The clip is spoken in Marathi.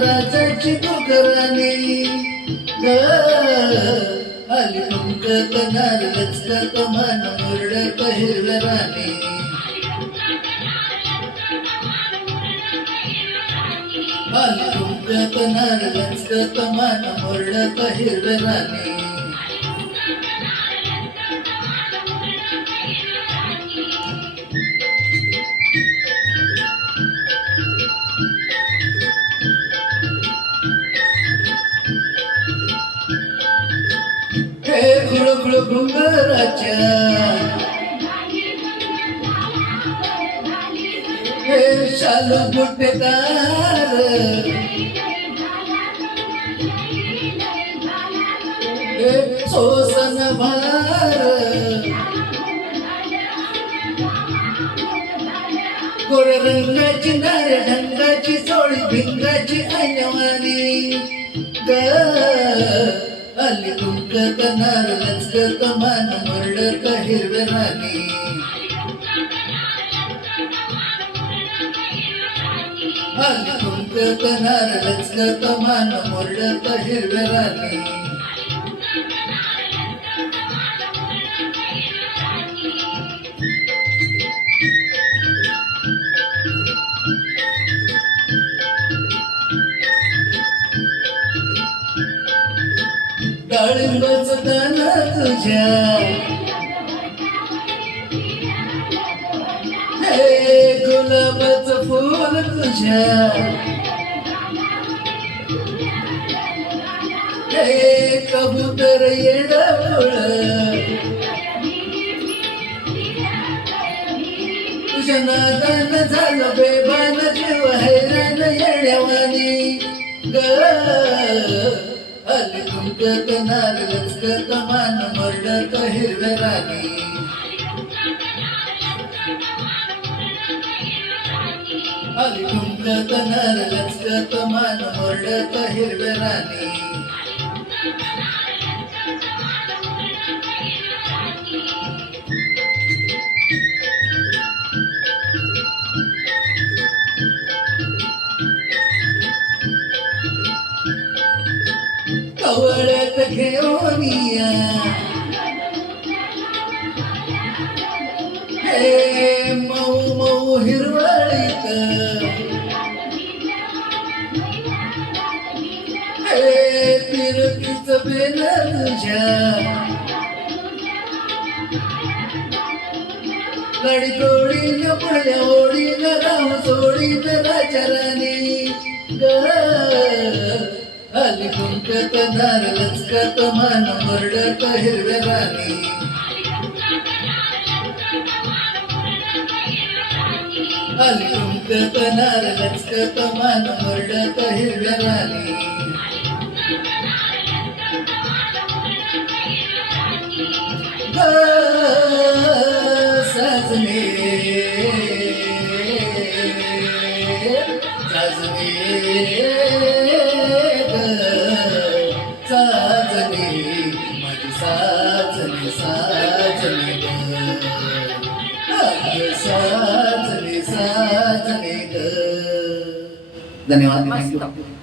राजाची दुकराने ग आली कुंकत नारळच मन मुरडत हिरव्या राणी आली कुंकत नारळच मन मुरडत हिरव्या राणी खुळ घुंगराच्या हे शालू बुटदार हे सोसन भार गोड रंगाची नार ढंगाची चोळी भिंगाची ऐनवानी ग आली कुंकत नारळच मन मुरडत हिरव्या राणी आली कुंकत नारळच मन मुरडत हिरव्या राणी डाळिंबाच दाना तुझ्या हे गुलाबाच फूल तुझ्या हे कबूतर येड फुल तुझ्या नादान झालं बेबान जीव हैराण येड्यावानी ग आली कुंकत नारळच मन मुरडत हिरव्या राणी आली कुंकत नारळच मन मुरडत हिरव्या राणी कवळत घेऊन या हे मऊ मऊ हिरवळीत हे पिरतीच बेन तुझ्या लडी तोडीन पुढल्या ओढीन राहू सोडीन राजा राणी ग आली कुंकत नारळच मन मुरडत हिरव्या राणी आली कुंकत नारळच मन मुरडत हिरव्या राणी ग साजने साजनी साजनी साजनी साजनी ग. धन्यवाद.